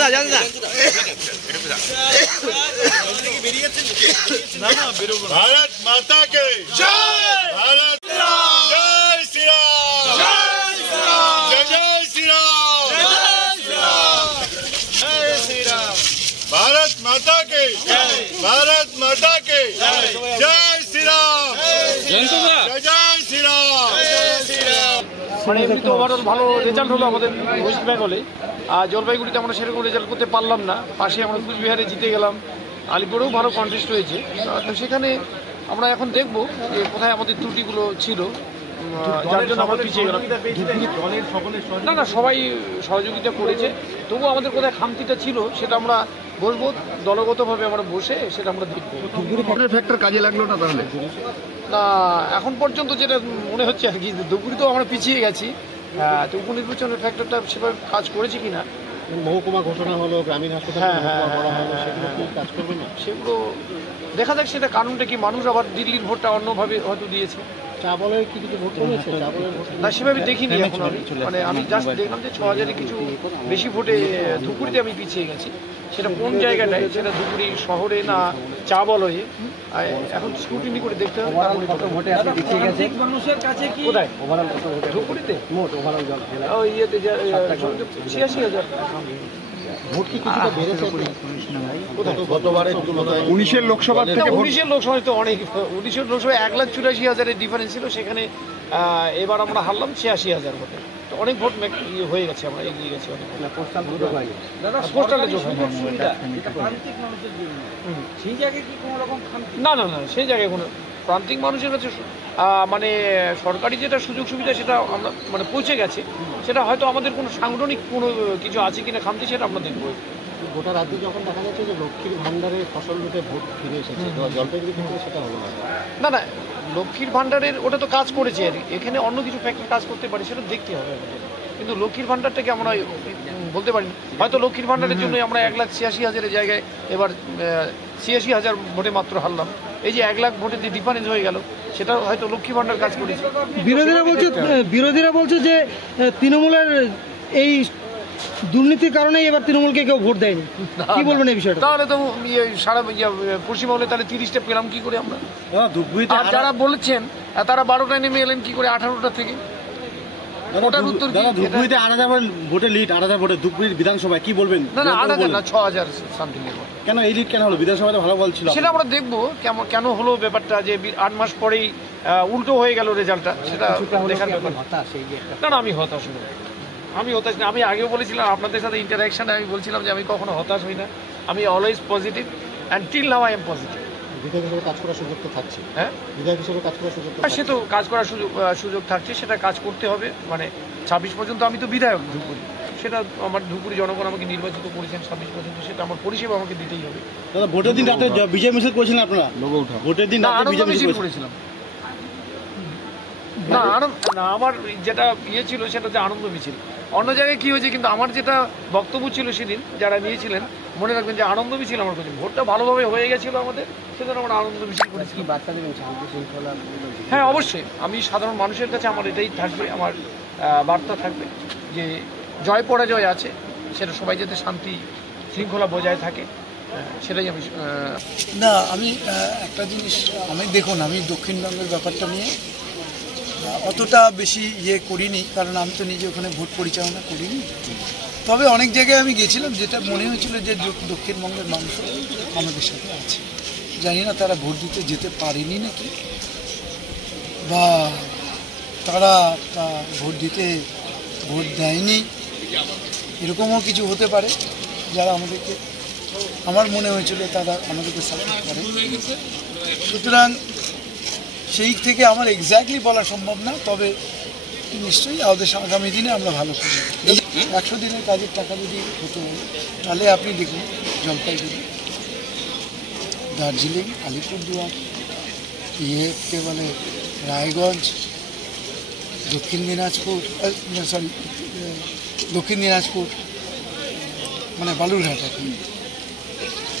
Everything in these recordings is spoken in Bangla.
भारत माता के जय, भारत जय श्री राम, जय जय श्री राम, जय श्री राम, भारत माता के जय, भारत माता के जय श्री राम, जय जय श्री राम, जय श्री राम। মানে এমনি তো ওভারঅল ভালো রেজাল্ট হলো আমাদের ওয়েস্ট বেঙ্গলে। আর জলপাইগুড়িতে আমরা সেরকম রেজাল্ট করতে পারলাম না, পাশে আমরা কুচবিহারে জিতে গেলাম। আলিপুরেও ভালো কন্টেস্ট হয়েছে, তো সেখানে আমরা এখন দেখব যে কোথায় আমাদের ত্রুটিগুলো ছিল, যার জন্য আমরা পিছিয়ে গেলাম। না না, সবাই সহযোগিতা করেছে, তবুও আমাদের কোথায় খামতিটা ছিল সেটা আমরা বলবো, দলগতভাবে আমরা বসে সেটা আমরা দেখবো। ফ্যাক্টর কাজে লাগলো না তাহলে? না, এখন পর্যন্ত যেটা মনে হচ্ছে আর কি, ধূপগুড়ি তো আমরা পিছিয়ে গেছি, তো উপনির্বাচনের ফ্যাক্টরটা সেভাবে কাজ করেছে কিনা। মহকুমা ঘোষণা হলো, গ্রামীণ হাসপাতাল কাজ করবে না, সেগুলো দেখা যাক সেটা কারণটা কি। মানুষ আবার দিল্লির ভোটটা অন্যভাবে হয়তো দিয়েছে। চা বলের কি কিছু ভোট কমেছে? না, সেভাবে দেখিনি এখন আমি, মানে আমি জাস্ট দেখলাম যে 6000-এ কিছু বেশি ভোটে ধূপগুড়িতে আমি পিছিয়ে গেছি। সেটা কোন জায়গাটায়, সেটা ধূপগুড়ি শহরে না চা বলয়ে, এখন স্ক্রুটিনি করে দেখতে হবে। মানুষের কাছে কি কোথায় ধূপগুড়িতে মোট ওভারঅল ইয়েতে 86,000 ভোট কি কিছুটা বেড়েছে গতবারের তুলনায়? 19 লোকসভা থেকে 19 লোকসভায় তো অনেক, 19 লোকসভায় 1,84,000-এর ডিফারেন্স ছিল, সেখানে এবার আমরা হারলাম 86,000 ভোটে। তো অনেক ভোট হয়ে গেছে, আমরা এগিয়ে গেছি অনেক। না না না, সেই জায়গায় কোনো প্রান্তিক মানুষের কাছে মানে সরকারি যেটা সুযোগ সুবিধা সেটা আমরা মানে পৌঁছে গেছে, সেটা হয়তো আমাদের কোনো সাংগঠনিক কোনো কিছু আছে কিনা খামতি, সেটা আমরা দেখবো। গোটা রাজ্যে যখন দেখা যাচ্ছে যে লক্ষ্মীর ভাণ্ডারের ফসল রূপে ভোট ফিরে এসেছে, জলপাইগুড়ি ক্ষেত্রে সেটা হলো না। না না, লক্ষ্মীর ভাণ্ডারের ওটা তো কাজ করেছে, আর এখানে অন্য কিছু ফ্যাক্টর কাজ করতে পারে, সেটা দেখতে হবে আমাদের। কিন্তু লক্ষ্মীর ভাণ্ডারটাকে আমরা বলতে পারি, হয়তো লক্ষ্মীর ভাণ্ডারের জন্য আমরা 1,86,000-এর জায়গায় এবার 86,000 ভোটে মাত্র হারলাম। এই যে 1 লাখ ভোটের যে ডিফারেন্স হয়ে গেল, সেটা হয়তো লক্ষ্মী ভাণ্ডার কাজ করেছে। বিরোধীরা বলছে যে তৃণমূলের এই দুর্নীতির কারণেই এবার তৃণমূলকে কেউ ভোট দেয়নি, কি বলবেন এই বিষয়টা? তাহলে তো সারা পশ্চিমবঙ্গে তাহলে 30টা পেলাম কি করে আমরা? আর যারা বলেছেন তারা 12টায় নেমে এলেন কি করে 18টা থেকে? ওটার উত্তর কি? ধূপগুড়িতে 8,000 ভোটে লিড, 8,000 ভোটে ধূপগুড়ির বিধানসভায় কি বলবেন? না না, 8,000 না, 6,000 সামথিং। কেন এই লিড কেন হলো? বিধানসভাতে ভালো বল ছিল, সেটা আমরা দেখবো কেন হলো ব্যাপারটা, যে 8 মাস পরেই উল্টো হয়ে গেল রেজাল্টটা, সেটা দেখার ব্যাপার। না না, আমি হতাশ নই, আমি হতাশ না। আমি আগেও বলেছিলাম আপনাদের সাথে ইন্টারাকশনে, আমি বলছিলাম যে আমি কখনো হতাশ হই না, আমি always positive, and till now I am positive. বিধায়ক হিসেবে কাজ করার সুযোগ তো থাকছে। হ্যাঁ, বিধায়ক হিসেবে কাজ করার সুযোগ, সে তো কাজ করার সুযোগ থাকছে, সেটা কাজ করতে হবে। মানে 26 পর্যন্ত আমি তো বিধায়ক ধূপগুড়ি, সেটা আমার ধূপগুড়ি জনগণ আমাকে নির্বাচিত করেছেন 26 পর্যন্ত, সেটা আমার পরিষেবা আমাকে দিতেই হবে। দাদা, ভোটের দিন রাতে বিজয় মিছিল করেছিলেন আপনারা? ভোটের দিন রাতে বিজয় মিছিল করেছিলাম। না না, আমার যেটা ইয়ে ছিল সেটা হচ্ছে আনন্দ মিছিল। অন্য জায়গায় কি হয়েছে, কিন্তু আমার যেটা বক্তব্য ছিল সেদিন যারা নিয়েছিলেন, মনে রাখবেন যে আনন্দ মিছিল আমার কাছে, ভোটটা ভালোভাবে হয়ে গেছিলো আমাদের, সেজন্য আমরা আনন্দ মিছিল করেছি। হ্যাঁ, অবশ্যই আমি সাধারণ মানুষের কাছে আমার এটাই থাকবে, আমার বার্তা থাকবে যে জয় পরাজয় আছে, সেটা সবাই যাতে শান্তি শৃঙ্খলা বজায় থাকে, সেটাই আমি। না, আমি একটা জিনিস, আমি দেখুন, আমি দক্ষিণবঙ্গের ব্যাপারটা নিয়ে অতটা বেশি করিনি, কারণ আমি তো নিজে ওখানে ভোট পরিচালনা করিনি। তবে অনেক জায়গায় আমি গেছিলাম, যেটা মনে হয়েছিল যে দক্ষিণবঙ্গের মানুষ আমাদের সাথে আছে। জানি না তারা ভোট দিতে যেতে পারেনি নাকি, বা তারা ভোট দেয়নি, এরকমও কিছু হতে পারে। যারা আমাদেরকে, আমার মনে হয়েছিল তারা আমাদেরকে সাপোর্ট করে, সুতরাং সেই থেকে আমার এক্স্যাক্টলি বলা সম্ভব না। তবে নিশ্চয়ই আগামী দিনে আমরা ভালো করি। 100 দিনের কাজের টাকা যদি হতে বলে, তাহলে আপনি দেখুন জলপাইগুড়ি, দার্জিলিং, আলিপুরদুয়ার, কে বলে রায়গঞ্জ, দক্ষিণ দিনাজপুর মানে বালুরঘাট, আর কি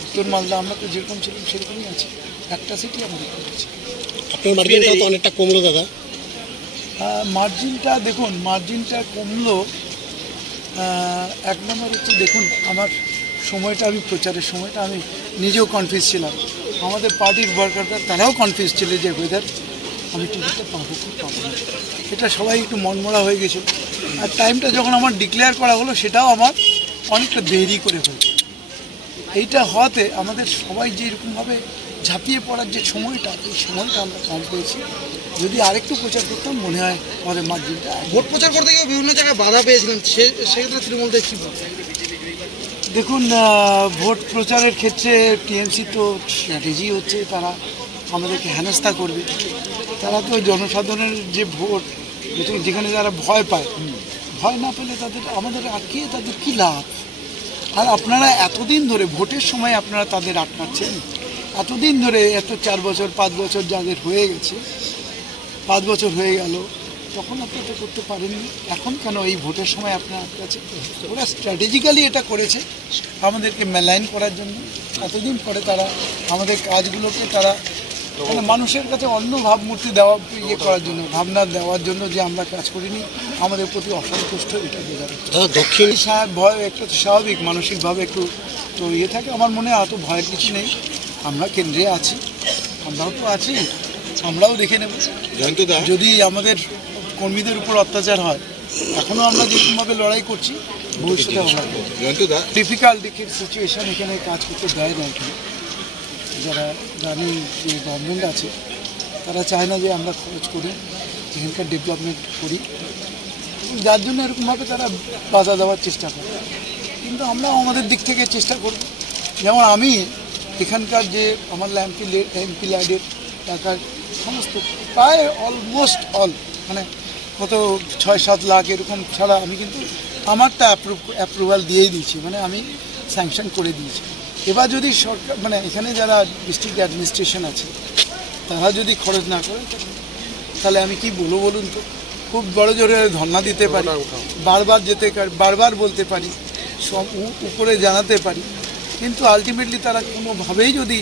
উত্তর মালদা, আমরা তো যেরকম ছিলাম সেরকমই আছে। একটা সিটি আমাদের করেছে। আপনার মার্জিনটা তো অনেকটা কমলো দাদা। মার্জিনটা দেখুন, মার্জিনটা কমলো, এক নম্বর হচ্ছে দেখুন, আমার সময়টা, আমি প্রচারের সময়টা আমি নিজেও কনফিউজ ছিলাম, আমাদের পার্টির ওয়ার্কাররা তারাও কনফিউজ ছিল যে ওয়েদার আমি টিকিটটা পাবো কি পাবো না, এটা সবাই একটু মনমরা হয়ে গেছিল। আর টাইমটা যখন আমার ডিক্লেয়ার করা হলো সেটাও আমার অনেকটা দেরি করে হয়েছে। এইটা হওয়াতে আমাদের সবাই যে এরকমভাবে ঝাঁপিয়ে পড়ার যে সময়টা, এই সময়টা আমরা কম পেয়েছি। যদি আরেকটু প্রচার করতাম মনে হয় আমাদের মার্জিনটা। ভোট প্রচার করতে গিয়ে বিভিন্ন জায়গায় বাধা পেয়েছিলেন, সেক্ষেত্রে তৃণমূল দেখছি। দেখুন, ভোট প্রচারের ক্ষেত্রে টিএমসি তো স্ট্র্যাটেজি হচ্ছে তারা আমাদেরকে হেনস্থা করবে। তারা তো জনসাধারণের যে ভোট, যেখানে যারা ভয় পায়, ভয় না পেলে তাদের আমাদের আটকে তাদের কী লাভ? আর আপনারা এতদিন ধরে ভোটের সময় আপনারা তাদের আটকাচ্ছেন, এতদিন ধরে এত 4 বছর 5 বছর যাদের হয়ে গেছে, 5 বছর হয়ে গেল, তখন আপনারা তো করতে পারেননি। এখন কেন এই ভোটের সময় আপনারা আটকাচ্ছেন? ওরা স্ট্র্যাটেজিক্যালি এটা করেছে আমাদেরকে মেলাইন করার জন্য। এতদিন পরে তারা আমাদের কাজগুলোকে তারা মানে মানুষের কাছে অন্য ভাবমূর্তি দেওয়া করার জন্য, ভাবনা দেওয়ার জন্য যে আমরা কাজ করিনি, আমাদের প্রতি অসন্তুষ্ট, এটা বোঝাবে। দক্ষিণ ভয় একটু স্বাভাবিক, মানসিকভাবে একটু তো থাকে। আমার মনে হয় অত ভয়ের কিছু নেই। আমরা কেন্দ্রে আছি, আমরাও তো আছি, আমরাও দেখে নেব। যদি আমাদের কর্মীদের উপর অত্যাচার হয়, এখনও আমরা যেরকমভাবে লড়াই করছি, ভবিষ্যতে আমরা ডিফিকাল্ট সিচুয়েশান এখানে কাজ করতে দেয় না। এখানে যারা রানিং যে গভর্নমেন্ট আছে তারা চায় না যে আমরা খরচ করি, এখানকার ডেভেলপমেন্ট করি, যার জন্য এরকমভাবে তারা বাধা দেওয়ার চেষ্টা করে। কিন্তু আমরা আমাদের দিক থেকে চেষ্টা করব। যেমন আমি এখানকার যে আমার এমপি ল্যাডের টাকার সমস্ত প্রায় অলমোস্ট অল মানে কত 6-7 লাখ এরকম ছাড়া আমি কিন্তু আমারটা অ্যাপ্রুভাল দিয়েই দিয়েছি, মানে আমি স্যাংশন করে দিয়েছি। এবার যদি সরকার মানে এখানে যারা ডিস্ট্রিক্ট অ্যাডমিনিস্ট্রেশন আছে তারা যদি খরচ না করে তাহলে আমি কি বলবো বলুন তো? খুব বড় জোরে ধর্ণা দিতে পারি, বারবার বলতে পারি, সব উপরে জানাতে পারি, কিন্তু আলটিমেটলি তারা কোনোভাবেই যদি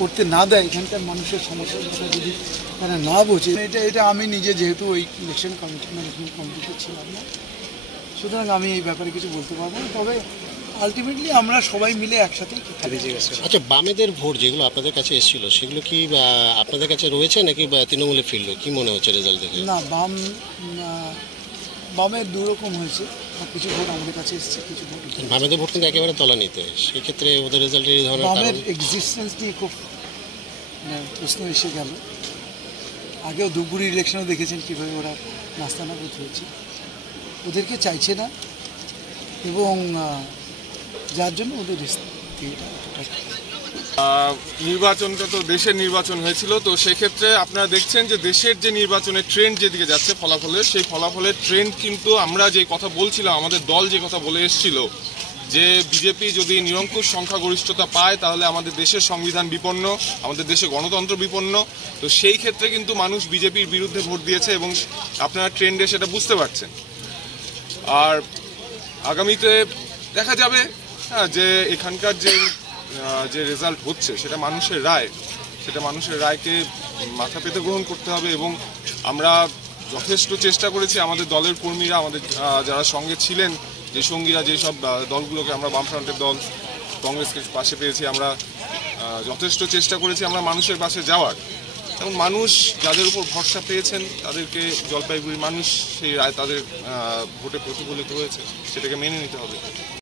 করতে না দেয়, এখানকার মানুষের সমস্যার কথা যদি তারা না বোঝে, এটা আমি নিজে যেহেতু ওই ইলেকশন কমিটিতে ছিলাম না, সুতরাং আমি এই ব্যাপারে কিছু বলতে পারবো না। তবে আলটিমেটলি আমরা সবাই মিলে একসাথে। আচ্ছা, বামেদের ভোট যেগুলো আপনাদের কাছে এসেছিল সেগুলো কি আপনাদের কাছে রয়েছে নাকি তৃণমূলে ফিরলো? কি মনে হচ্ছে রেজাল্ট দেখে? না, বামের দুরকম হয়েছে, কিছু ভোট আমাদের কাছে এসেছে, কিছু ভোট বামেদের ভোট কিন্তু একেবারে তলানিতে, সেক্ষেত্রে ওদের রেজাল্টের এই ধরনের বামের এক্সিস্টেন্স নিয়ে খুব প্রশ্ন এসে গেল। আগেও ধূপগুড়ি ইলেকশনও দেখেছেন কীভাবে ওরা নাস্তানাবুদ হয়েছে, ওদেরকে চাইছে না, এবং যার জন্য ওদের নির্বাচনটা তো দেশের নির্বাচন হয়েছিল, তো সেক্ষেত্রে আপনারা দেখছেন যে দেশের যে নির্বাচনের ট্রেন্ড যেদিকে যাচ্ছে ফলাফলের, সেই ফলাফলের ট্রেন্ড কিন্তু আমরা যে কথা বলছিলাম, আমাদের দল যে কথা বলে এসেছিল যে বিজেপি যদি নিরঙ্কুশ সংখ্যাগরিষ্ঠতা পায় তাহলে আমাদের দেশের সংবিধান বিপন্ন, আমাদের দেশে গণতন্ত্র বিপন্ন, তো সেই ক্ষেত্রে কিন্তু মানুষ বিজেপির বিরুদ্ধে ভোট দিয়েছে এবং আপনারা ট্রেন্ডে সেটা বুঝতে পারছেন। আর আগামীতে দেখা যাবে যে এখানকার যে রেজাল্ট হচ্ছে সেটা মানুষের রায়, সেটা মানুষের রায়কে মাথা পেতে গ্রহণ করতে হবে। এবং আমরা যথেষ্ট চেষ্টা করেছি, আমাদের দলের কর্মীরা, আমাদের যারা সঙ্গে ছিলেন, যে সঙ্গীরা, যেসব দলগুলোকে আমরা বামফ্রন্টের দল কংগ্রেসকে পাশে পেয়েছি, আমরা যথেষ্ট চেষ্টা করেছি আমরা মানুষের পাশে যাওয়ার। এবং মানুষ যাদের উপর ভরসা পেয়েছেন তাদেরকে, জলপাইগুড়ির মানুষ সেই রায় তাদের ভোটে প্রতিফলিত হয়েছে, সেটাকে মেনে নিতে হবে।